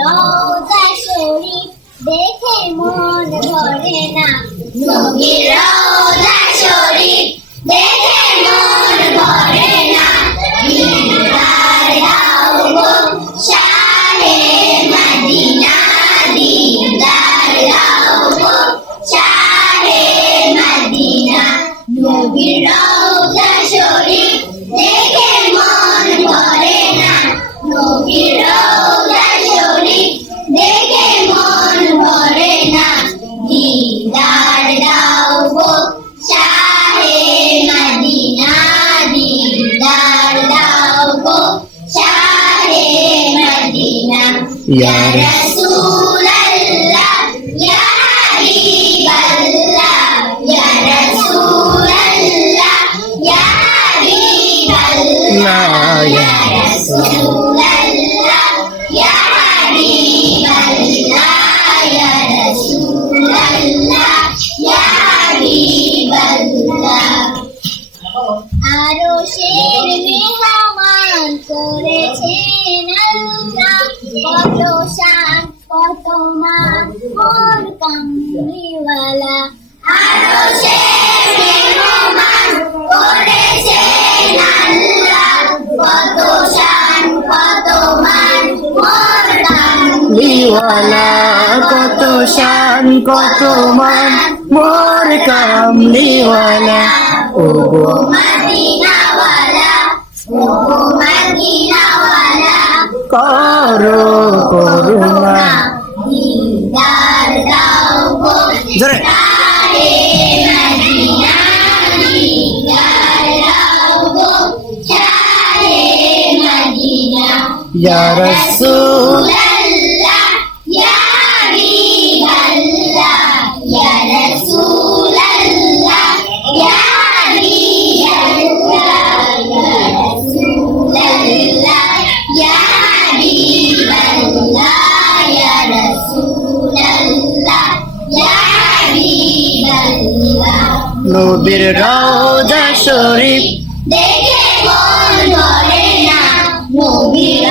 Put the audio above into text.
রওজা শরীফ দেখে মন ভরে না, নবীর রওজা শরীফ দেখে মন ভরে না। দিদার দাও গো শাহে মদিনা, দিদার দাও গো শাহে মদিনা। নবীর রওজা শরীফ দেখে মন ভরে না, নবীর রওজা শরীফ দেখে মন ভরে না। দিদার দাও গো শাহে মদিনা, দিদার দাও গো শাহে মদিনা। ইয়া রাসূলাল্লাহ ইয়া হাবিবাল্লাহ, ইয়া রাসূলাল্লাহ ইয়া হাবিবাল্লাহ, ইয়া রাসূলাল্লাহ ইয়া হাবিবাল্লাহ, ইয়া রাসূলাল্লাহ ইয়া হাবিবাল্লাহ। আরশের মেহমান করেছেন আল্লাহ, কত শান কত মান মোর কামলিওয়ালা। আরশের মেহমান করেছেন আল্লাহ, কত শান কত মান মোর কামলিওয়ালা, কত শান কত মান মোর কামলিওয়ালা। ও গো মদিনাওয়ালা, ও মদিনাওয়ালা, করো করুণা। দিদার দাও গো জোরে শাহে মদিনা, দিদার দাও গো শাহে মদিনা। ইয়া রাসূলাল্লাহ ইয়া হাবিবাল্লাহ, ইয়া রাসূলাল্লাহ ইয়া হাবিবাল্লাহ, ইয়া রাসূলাল্লাহ ইয়া হাবিবাল্লাহ, ইয়া রাসূলাল্লাহ ইয়া হাবিবাল্লাহ। নবীর রওজা শরীফ দেখে মন ভরে না, নবীর